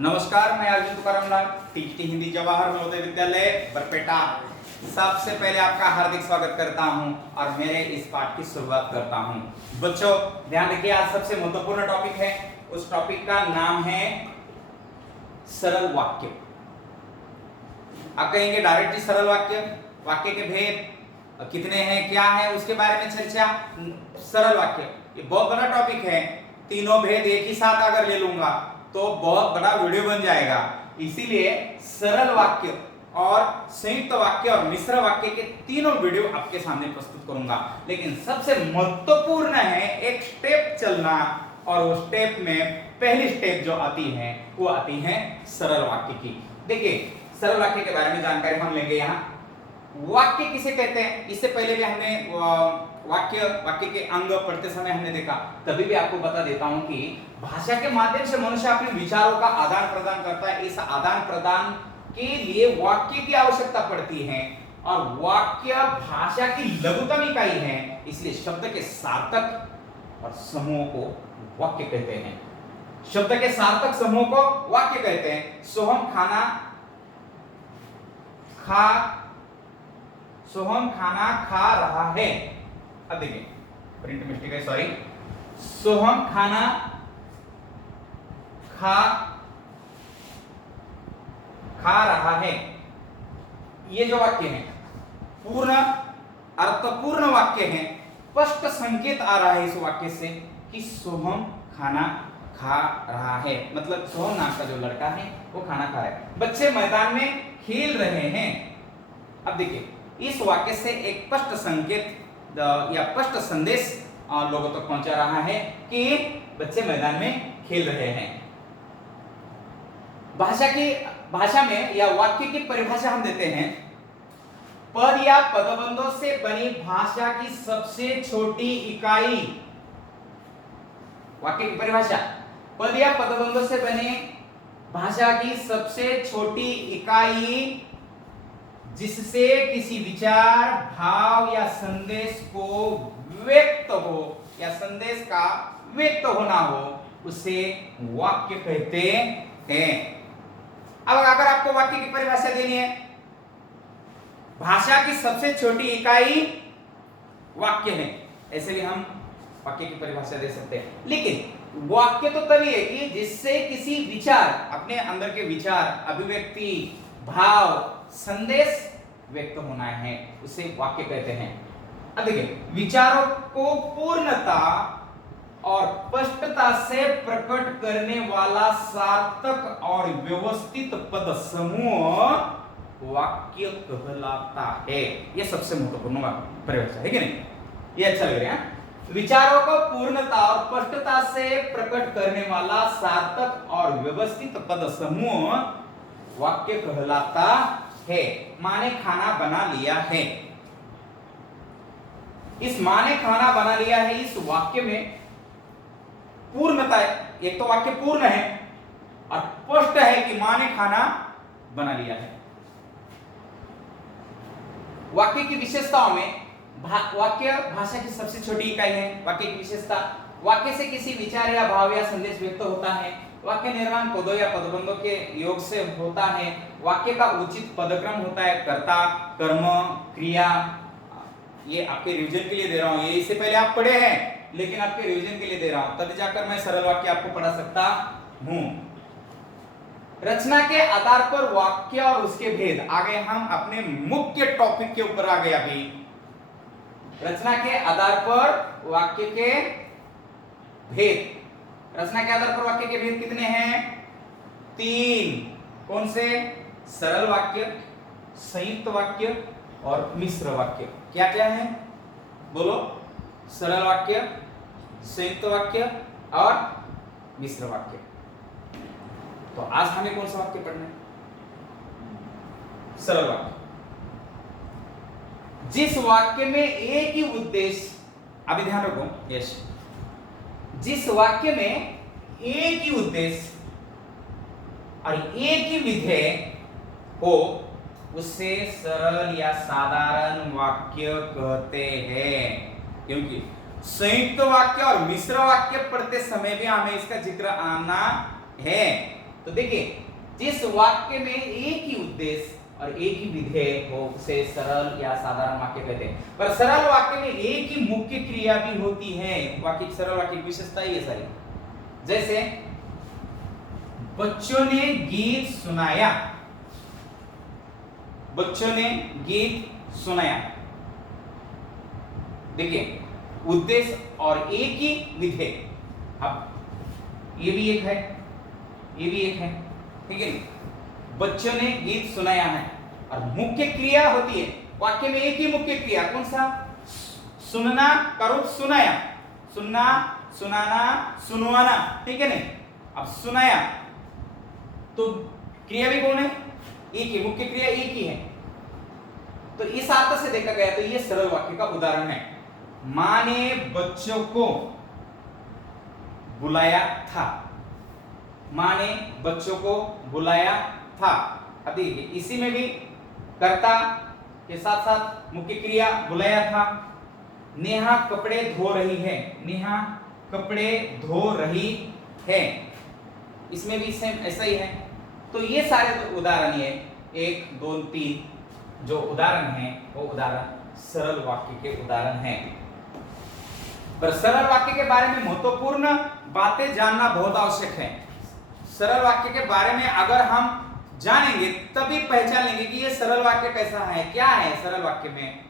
नमस्कार, मैं अर्जुन तुकाराम लाल, टीचटी हिंदी जवाहर नवोदय विद्यालय बरपेटा। सबसे पहले आपका हार्दिक स्वागत करता हूं और मेरे इस पाठ की शुरुआत करता हूं। बच्चों ध्यान रखिए, आज सबसे महत्वपूर्ण टॉपिक है। उस टॉपिक का नाम है सरल वाक्य। आप कहेंगे डायरेक्टली सरल वाक्य, वाक्य के भेद कितने हैं, क्या है, उसके बारे में चर्चा। सरल वाक्य ये बहुत बड़ा टॉपिक है। तीनों भेद एक ही साथ अगर ले लूंगा तो बहुत बड़ा वीडियो बन जाएगा। इसीलिए सरल वाक्य और संयुक्त वाक्य और मिश्र वाक्य के तीनों वीडियो आपके सामने प्रस्तुत करूंगा। लेकिन सबसे महत्वपूर्ण है एक स्टेप चलना, और वो स्टेप में पहली स्टेप जो आती है वो आती है सरल वाक्य की। देखिए, सरल वाक्य के बारे में जानकारी हम लेंगे। यहाँ वाक्य किसे कहते हैं, इससे पहले भी हमने वाक्य के अंग पढ़ते समय हमने देखा। तभी भी आपको बता देता हूं कि भाषा के माध्यम से मनुष्य अपने विचारों का आदान प्रदान करता है। इस आदान प्रदान के लिए वाक्य की आवश्यकता पड़ती है, और वाक्य भाषा की लघुतम इकाई है। इसलिए शब्द के सार्थक और समूह को वाक्य कहते हैं। शब्द के सार्थक समूह को वाक्य कहते हैं। सोहम खाना खा रहा है। अब देखिए, प्रिंट मिस्टेक है, सॉरी। सोहम खाना खा रहा है। ये जो वाक्य है पूर्ण अर्थपूर्ण वाक्य है। स्पष्ट संकेत आ रहा है इस वाक्य से कि सोहम खाना खा रहा है, मतलब सोहम नाम का जो लड़का है वो खाना खा रहा है। बच्चे मैदान में खेल रहे हैं। अब देखिए, इस वाक्य से एक स्पष्ट संकेत या स्पष्ट संदेश लोगों तक पहुंचा रहा है कि बच्चे मैदान में खेल रहे हैं। भाषा में या वाक्य की परिभाषा हम देते हैं। पद या पदबंधों से बनी भाषा की सबसे छोटी इकाई। वाक्य की परिभाषा, पद या पदबंधों से बने भाषा की सबसे छोटी इकाई जिससे किसी विचार, भाव या संदेश को व्यक्त हो या संदेश का व्यक्त होना हो, उसे वाक्य कहते हैं। अब अगर आपको वाक्य की परिभाषा देनी है, भाषा की सबसे छोटी इकाई वाक्य है, ऐसे भी हम वाक्य की परिभाषा दे सकते हैं। लेकिन वाक्य तो तभी है कि जिससे किसी विचार, अपने अंदर के विचार, अभिव्यक्ति, भाव, संदेश व्यक्त होना है, उसे वाक्य कहते हैं। अब देखिए, विचारों को पूर्णता और स्पष्टता से प्रकट करने वाला सार्थक और व्यवस्थित पद समूह वाक्य कहलाता है। यह सबसे महत्वपूर्ण परिभाषा है कि नहीं? ये अच्छा लग रहा है। विचारों को पूर्णता और स्पष्टता से प्रकट करने वाला सार्थक और व्यवस्थित पद समूह वाक्य कहलाता है। माँ ने खाना बना लिया है। इस माँ ने खाना बना लिया है, इस वाक्य में पूर्णता है। एक तो वाक्य पूर्ण है और स्पष्ट है कि माँ ने खाना बना लिया है। वाक्य की विशेषताओं में वाक्य भाषा की सबसे छोटी इकाई है। वाक्य की विशेषता, वाक्य से किसी विचार या भाव या संदेश व्यक्त होता है। वाक्य निर्माण पदों या पदबंधों के योग से होता है। वाक्य का उचित पदक्रम होता है, कर्ता, कर्म, क्रिया। ये आपके रिवीजन के लिए दे रहा हूं, ये इससे पहले आप पढ़े हैं, लेकिन आपके रिवीजन के लिए दे रहा हूं, तब जाकर मैं सरल वाक्य आपको पढ़ा सकता हूं। रचना के आधार पर वाक्य और उसके भेद। आगे हम अपने मुख्य टॉपिक के ऊपर आ गए। अभी रचना के आधार पर वाक्य के भेद। रचना के आधार पर वाक्य के भेद कितने हैं? 3। कौन से? सरल वाक्य, संयुक्त वाक्य और मिश्र वाक्य। क्या क्या है बोलो? सरल वाक्य, संयुक्त वाक्य और मिश्र वाक्य। तो आज हमें कौन सा वाक्य पढ़ना है? सरल वाक्य। जिस वाक्य में एक ही उद्देश्य, अभी ध्यान रखो, यश, जिस वाक्य में एक ही उद्देश्य और एक ही विधेय हो, उसे सरल या साधारण वाक्य कहते हैं। क्योंकि संयुक्त वाक्य और मिश्र वाक्य पढ़ते समय भी हमें इसका जिक्र आना है। तो देखिए, जिस वाक्य में एक ही उद्देश्य और एक ही विधेय हो उसे सरल या साधारण वाक्य कहते हैं। पर सरल वाक्य में एक ही मुख्य क्रिया भी होती है। वाक्य सरल वाक्य की विशेषता ये सारी, जैसे बच्चों ने गीत सुनाया, बच्चों ने गीत सुनाया। देखिए, उद्देश्य और एक ही विधेय। अब ये भी एक है, ये भी एक है, ठीक है। बच्चों ने गीत सुनाया है और मुख्य क्रिया होती है वाक्य में एक ही मुख्य क्रिया, कौन सा? सुनना का रूप सुनाया, सुनना, सुनाना, सुनवाना, ठीक है नहीं। अब सुनाया तो क्रिया भी कौन है? एक ही, मुख्य क्रिया एक ही है। तो इस अर्थ से देखा गया तो ये सरल वाक्य का उदाहरण है। मां ने बच्चों को बुलाया था, मां ने बच्चों को बुलाया था। अब देखिए, इसी में भी कर्ता के साथ साथ मुख्य क्रिया बुलाया था। नेहा कपड़े धो रही है, नेहा कपड़े धो रही है, इसमें भी सेम ऐसा ही है। तो ये सारे उदाहरण, ये 1 2 3 जो उदाहरण हैं वो उदाहरण सरल वाक्य के उदाहरण हैं। पर सरल वाक्य के बारे में महत्वपूर्ण बातें जानना बहुत आवश्यक है। सरल वाक्य के बारे में अगर हम जानेंगे तभी पहचान लेंगे कि ये सरल वाक्य कैसा है, क्या है सरल वाक्य में।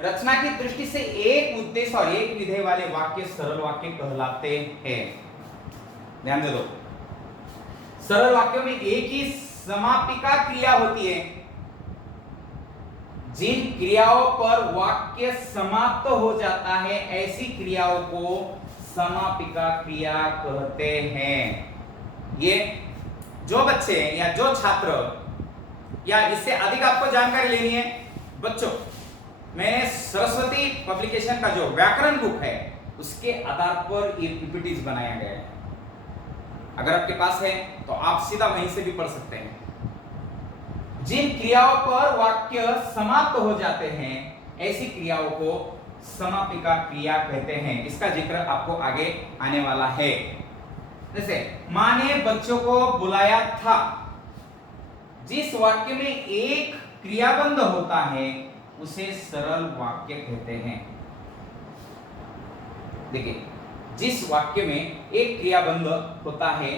रचना की दृष्टि से एक उद्देश्य और एक विधेय वाले वाक्य सरल वाक्य कहलाते हैं। ध्यान दे दो, सरल वाक्यों में एक ही समापिका क्रिया होती है। जिन क्रियाओं पर वाक्य समाप्त हो जाता है ऐसी क्रियाओं को समापिका क्रिया कहते हैं। ये जो बच्चे या जो छात्र, या इससे अधिक आपको जानकारी लेनी है, बच्चों मैंने सरस्वती पब्लिकेशन का जो व्याकरण बुक है उसके आधार पर ये पीपीटीज बनाया गया है। अगर आपके पास है तो आप सीधा वहीं से भी पढ़ सकते हैं। जिन क्रियाओं पर वाक्य समाप्त हो जाते हैं ऐसी क्रियाओं को समापिका क्रिया कहते हैं। इसका जिक्र आपको आगे आने वाला है। जैसे मां ने बच्चों को बुलाया था, जिस वाक्य में एक क्रियाबंध होता है उसे सरल वाक्य कहते हैं। देखिए, जिस वाक्य में एक क्रियाबंध होता है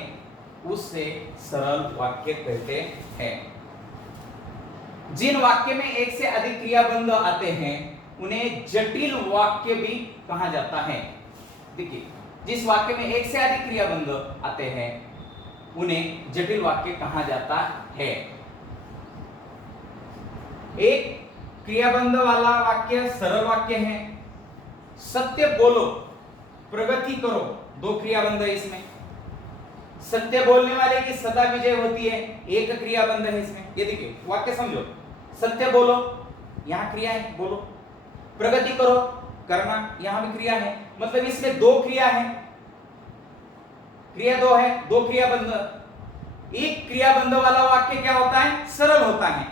उसे सरल वाक्य कहते हैं। जिन वाक्य में एक से अधिक क्रियाबंध आते हैं उन्हें जटिल वाक्य भी कहा जाता है। देखिए, जिस वाक्य में एक से अधिक क्रियाबंध आते हैं उन्हें जटिल वाक्य कहा जाता है। एक क्रियाबंध वाला वाक्य सरल वाक्य है। सत्य बोलो, प्रगति करो, 2 क्रियाबंध है इसमें। सत्य बोलने वाले की सदा विजय होती है, एक क्रियाबंध है इसमें। ये देखिए, वाक्य समझो, सत्य बोलो, यहां क्रिया है बोलो, प्रगति करो, करना, यहां भी क्रिया है, मतलब इसमें 2 क्रिया है, क्रिया 2 है, 2 क्रियाबंध। एक क्रियाबंध वाला वाक्य क्या होता है? सरल होता है।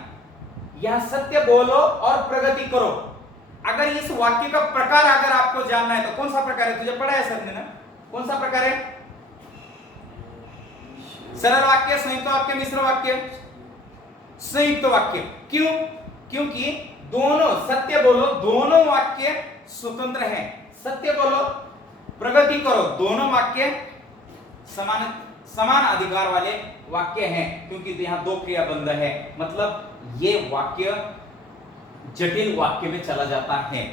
यहां सत्य बोलो और प्रगति करो। अगर इस वाक्य का प्रकार अगर आपको जानना है तो कौन सा प्रकार है? तुझे पढ़ा है सर ने ना, कौन सा प्रकार है? सरल वाक्य, संयुक्त वाक्य, मिश्र वाक्य, संयुक्त वाक्य। क्यों? क्योंकि दोनों, सत्य बोलो, दोनों वाक्य स्वतंत्र हैं। सत्य बोलो, प्रगति करो, दोनों वाक्य समान अधिकार वाले वाक्य हैं, क्योंकि यहां 2 क्रियाबंध है। मतलब ये वाक्य जटिल वाक्य में चला जाता है।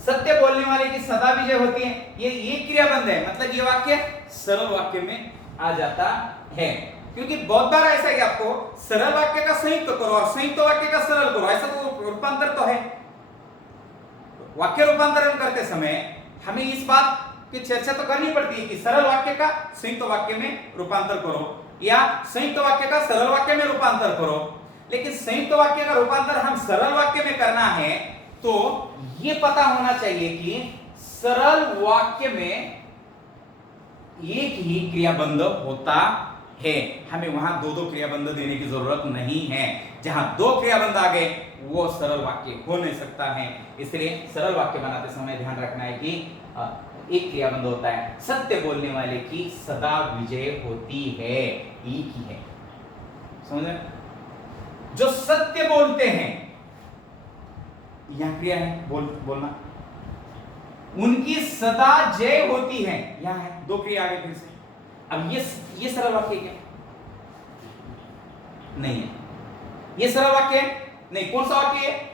सत्य बोलने वाले की सदा विजय होती है, ये क्रियाबंध है, मतलब ये वाक्य सरल वाक्य में आ जाता है। क्योंकि बहुत बार ऐसा है कि आपको सरल वाक्य का संयुक्त करो और संयुक्त वाक्य का सरल करो, ऐसा तो रूपांतर तो है। वाक्य रूपांतरण करते समय हमें इस बात की चर्चा तो करनी पड़ती है कि सरल वाक्य का संयुक्त वाक्य में रूपांतर करो या संयुक्त वाक्य का सरल वाक्य में रूपांतर करो। लेकिन संयुक्त वाक्य का रूपांतर हम सरल वाक्य में करना है तो यह पता होना चाहिए कि सरल वाक्य में एक ही क्रियाबंध होता है। हमें वहां 2 क्रियाबंध देने की जरूरत नहीं है। जहां 2 क्रियाबंध आ गए वो सरल वाक्य हो नहीं सकता है। इसलिए सरल वाक्य बनाते समय ध्यान रखना है कि एक क्रियाबंध होता है। सत्य बोलने वाले की सदा विजय होती है, एक ही है, समझे? जो सत्य बोलते हैं, यह क्रिया है बोलना, उनकी सदा जय होती है, यहां है, दो क्रिया आगे फिर से। अब ये सरल वाक्य क्या नहीं है? ये सरल वाक्य है नहीं, कौन सा वाक्य है?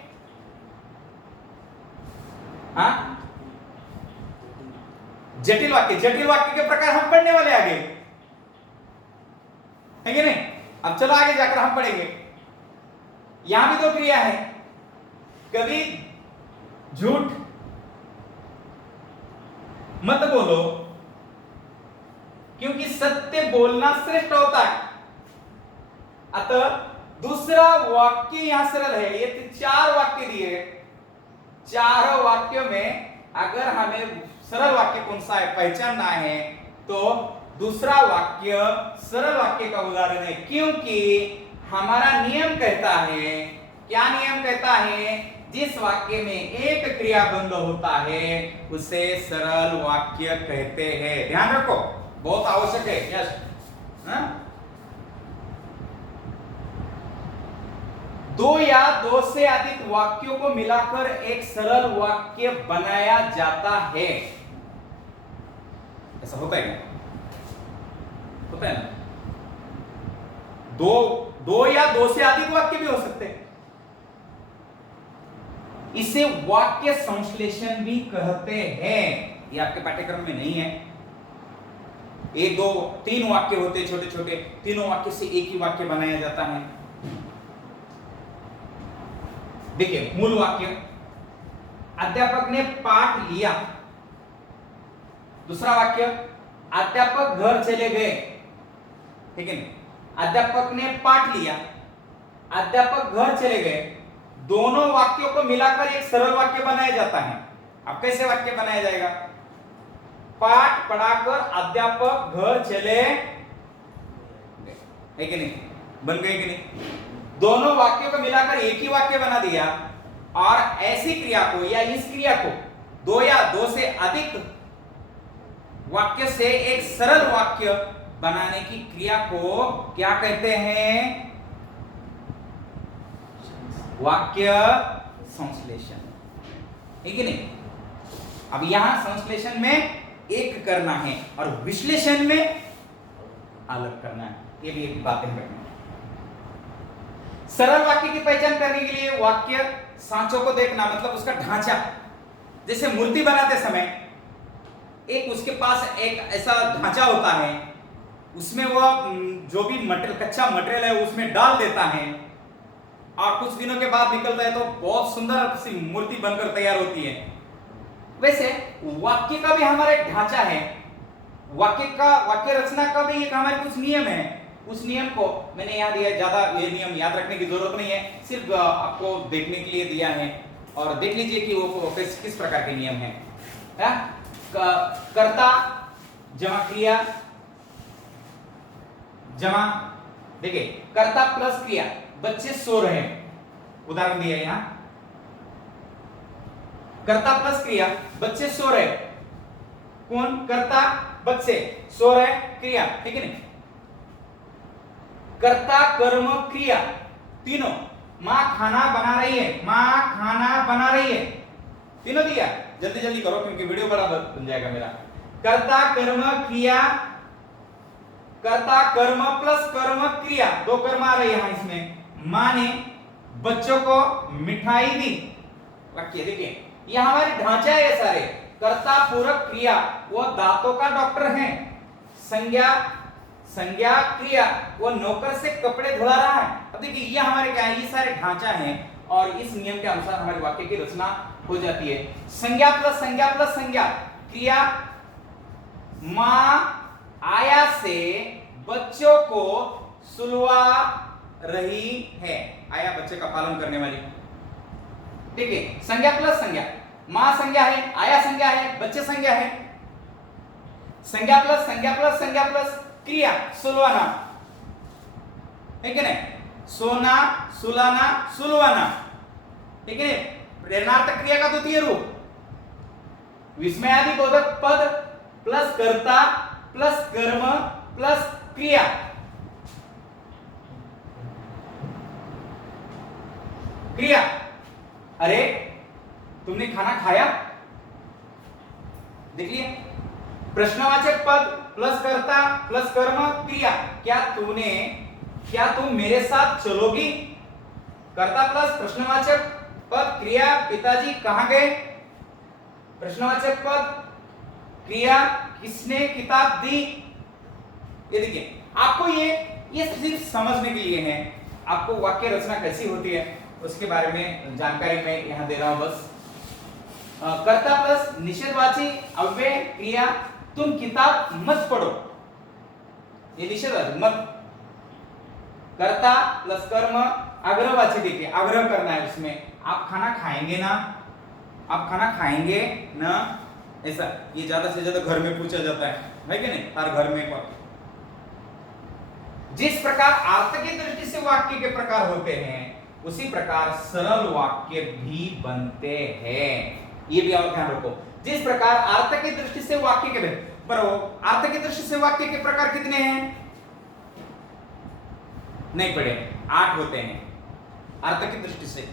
हाँ, जटिल वाक्य। जटिल वाक्य के प्रकार हम पढ़ने वाले आगे, है कि नहीं? अब चलो आगे जाकर हम पढ़ेंगे। यहां भी दो क्रिया है, कभी झूठ मत बोलो क्योंकि सत्य बोलना श्रेष्ठ होता है। अतः दूसरा वाक्य यहां सरल है। ये चार वाक्य दिए, चारों वाक्यों में अगर हमें सरल वाक्य कौन सा है पहचानना है तो दूसरा वाक्य सरल वाक्य का उदाहरण है, क्योंकि हमारा नियम कहता है, क्या नियम कहता है? जिस वाक्य में एक क्रियाबंध होता है उसे सरल वाक्य कहते हैं। ध्यान रखो, बहुत आवश्यक है। यस, दो या दो से अधिक वाक्यों को मिलाकर एक सरल वाक्य बनाया जाता है। ऐसा होता है क्या? होता है ना? दो या दो से अधिक वाक्य भी हो सकते हैं। इसे वाक्य संश्लेषण भी कहते हैं। ये आपके पाठ्यक्रम में नहीं है। एक दो तीन वाक्य होते छोटे छोटे, तीनों वाक्य से एक ही वाक्य बनाया जाता है। देखिए मूल वाक्य, अध्यापक ने पाठ लिया। दूसरा वाक्य, अध्यापक घर चले गए। ठीक है, अध्यापक ने पाठ लिया, अध्यापक घर चले गए। दोनों वाक्यों को मिलाकर एक सरल वाक्य बनाया जाता है। अब कैसे वाक्य बनाया जाएगा? पाठ पढ़ाकर अध्यापक घर चले गए, है कि नहीं? बन गए कि नहीं? दोनों वाक्यों को मिलाकर एक ही वाक्य बना दिया। और ऐसी क्रिया को या इस क्रिया को दो या दो से अधिक वाक्य से एक सरल वाक्य बनाने की क्रिया को क्या कहते हैं? वाक्य संश्लेषण, है कि नहीं? अब यहां संश्लेषण में एक करना है और विश्लेषण में अलग करना है। ये भी एक बातें करना है। सरल वाक्य की पहचान करने के लिए वाक्य सांचों को देखना, मतलब उसका ढांचा। जैसे मूर्ति बनाते समय एक उसके पास एक ऐसा ढांचा होता है, उसमें वह जो भी मटेरियल, कच्चा मटेरियल है उसमें डाल देता है और कुछ दिनों के बाद निकलता है तो बहुत सुंदर सी मूर्ति बनकर तैयार होती है। वैसे वाक्य का भी हमारा एक ढांचा है। वाक्य रचना का भी एक हमारे कुछ नियम है। उस नियम को मैंने यहाँ दिया है। ज्यादा ये नियम याद रखने की जरूरत नहीं है, सिर्फ आपको देखने के लिए दिया है। और देख लीजिए कि वो किस प्रकार के नियम है। कर्ता जमा क्रिया जमा, देखिए कर्ता प्लस क्रिया, बच्चे सो रहे हैं, उदाहरण दिया यहां। कर्ता प्लस क्रिया, बच्चे सो रहे। कौन? कर्ता, बच्चे, सो रहे, क्रिया, ठीक है नहीं? कर्ता कर्म क्रिया तीनों, मां खाना बना रही है, मां खाना बना रही है, तीनों दिया। जल्दी जल्दी करो क्योंकि वीडियो बड़ा बन जाएगा मेरा। कर्ता कर्म क्रिया, कर्ता कर्म प्लस कर्म क्रिया, दो कर्म आ रहे हैं इसमें। मां ने बच्चों को मिठाई दी। वाक्य देखिए, ये हमारे ढांचा है सारे। कर्ता पूरक क्रिया, वो दांतों का डॉक्टर है। संज्ञा क्रिया, वो नौकर से कपड़े धुला रहा है। अब देखिए ये हमारे क्या है, ये सारे ढांचा है और इस नियम के अनुसार हमारे वाक्य की रचना हो जाती है। संज्ञा प्लस संज्ञा क्रिया, मां आया से बच्चों को सुलवा रही है। आया बच्चे का पालन करने वाली, ठीक है। संज्ञा प्लस संज्ञा, मां संज्ञा है, आया संज्ञा है, बच्चे संज्ञा है। संज्ञा प्लस संज्ञा प्लस क्रिया, सुलवाना, ठीक है ना? सोना, सुलाना, सुलवाना, ठीक है। प्रेरणार्थक क्रिया का द्वितीय रूप, विस्मयादि बोधक पद प्लस कर्ता प्लस कर्म प्लस क्रिया। क्रिया, अरे तुमने खाना खाया, देख लिया। प्रश्नवाचक पद प्लस कर्ता प्लस कर्म क्रिया, क्या तुम मेरे साथ चलोगी? कर्ता प्लस प्रश्नवाचक पद क्रिया, पिताजी कहां गए? प्रश्नवाचक पद क्रिया, किसने किताब दी? ये देखिए, आपको ये सिर्फ समझने के लिए है, आपको वाक्य रचना कैसी होती है उसके बारे में जानकारी मैं यहां दे रहा हूं बस। कर्ता प्लस निषेधवाची अव्यय क्रिया, तुम किताब मत पढ़ो, ये निषेधवाची मत। कर्ता प्लस कर्म आग्रहवाची, देखिए आग्रह करना है उसमें, आप खाना खाएंगे ना, आप खाना खाएंगे ना, ऐसा ये ज्यादा से ज्यादा घर में पूछा जाता है कि नहीं, हर घर में। जिस प्रकार अर्थ की दृष्टि से वाक्य के प्रकार होते हैं उसी प्रकार सरल वाक्य भी बनते हैं, ये भी और ध्यान रखो। जिस प्रकार अर्थ की दृष्टि से वाक्य के पर अर्थ की दृष्टि से वाक्य के प्रकार कितने हैं? नहीं पढ़े, 8 होते हैं अर्थ की दृष्टि से।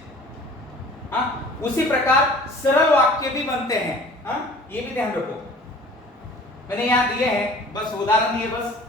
उसी प्रकार सरल वाक्य भी बनते हैं, ये भी ध्यान रखो। मैंने यहां दिए हैं, बस उदाहरण दिए बस।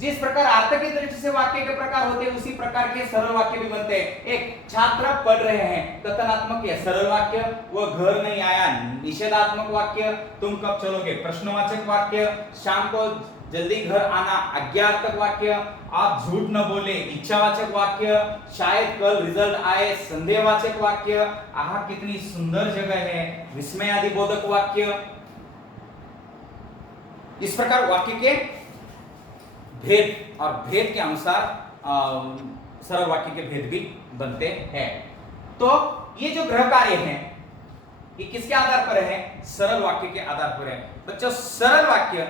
जिस प्रकार अर्थ की दृष्टि से वाक्य के प्रकार होते हैं उसी प्रकार के सरल वाक्य भी बनते हैं। एक छात्र पढ़ रहे हैं, कथनात्मक या सरल वाक्य, वो घर नहीं आया निषेधात्मक वाक्य, तुम कब चलोगे प्रश्नवाचक वाक्य, शाम को जल्दी घर आना आज्ञार्थक वाक्य, आप झूठ न बोले इच्छावाचक वाक्य, शायद कल रिजल्ट आए संदेहवाचक वाक्य, आहा कितनी सुंदर जगह है विस्मयादि बोधक वाक्य। इस प्रकार वाक्य के भेद और भेद के अनुसार सरल वाक्य के भेद भी बनते हैं। तो ये जो गृह कार्य है ये किसके आधार पर है? सरल वाक्य के आधार पर है। बच्चों, सरल वाक्य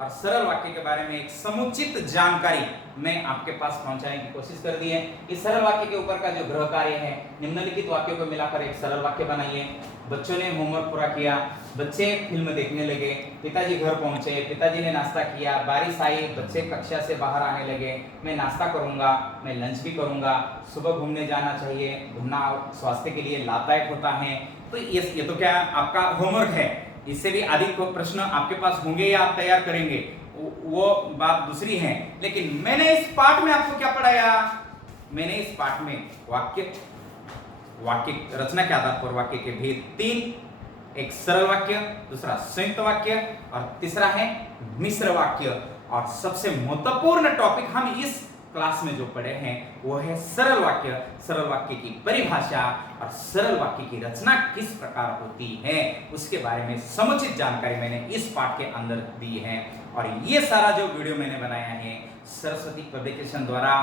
और सरल वाक्य के बारे में एक समुचित जानकारी मैं आपके पास पहुंचाने की कोशिश कर दी है। इस सरल वाक्य के ऊपर का जो गृह कार्य है, निम्नलिखित वाक्यों को मिलाकर एक सरल वाक्य बनाइए। बच्चों ने होमवर्क पूरा किया, बच्चे फिल्म देखने लगे, पिताजी घर पहुंचे, पिताजी ने नाश्ता किया, बारिश आई, बच्चे कक्षा से बाहर आने लगे, मैं नाश्ता करूंगा, मैं लंच भी करूंगा, सुबह घूमने जाना चाहिए, घूमना स्वास्थ्य के लिए लाभदायक होता है। तो ये तो क्या आपका होमवर्क है, इससे भी अधिक प्रश्न आपके पास होंगे या आप तैयार करेंगे वो बात दूसरी है। लेकिन मैंने इस पाठ में आपको क्या पढ़ाया? मैंने इस पाठ में वाक्य रचना के आधार पर वाक्य के भेद 3, एक सरल वाक्य, दूसरा संयुक्त वाक्य और तीसरा है मिश्र वाक्य। और सबसे महत्वपूर्ण टॉपिक हम इस क्लास में जो पढ़े हैं वो है सरल वाक्य, सरल वाक्य की परिभाषा और सरल वाक्य की रचना किस प्रकार होती है उसके बारे में समुचित जानकारी मैंने इस पाठ के अंदर दी है। और ये सारा जो वीडियो मैंने बनाया है सरस्वती पब्लिकेशन द्वारा,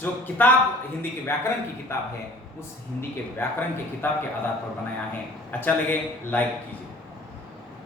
जो किताब हिंदी के व्याकरण की किताब है उस हिंदी के व्याकरण की किताब के आधार पर बनाया है। अच्छा लगे लाइक कीजिए।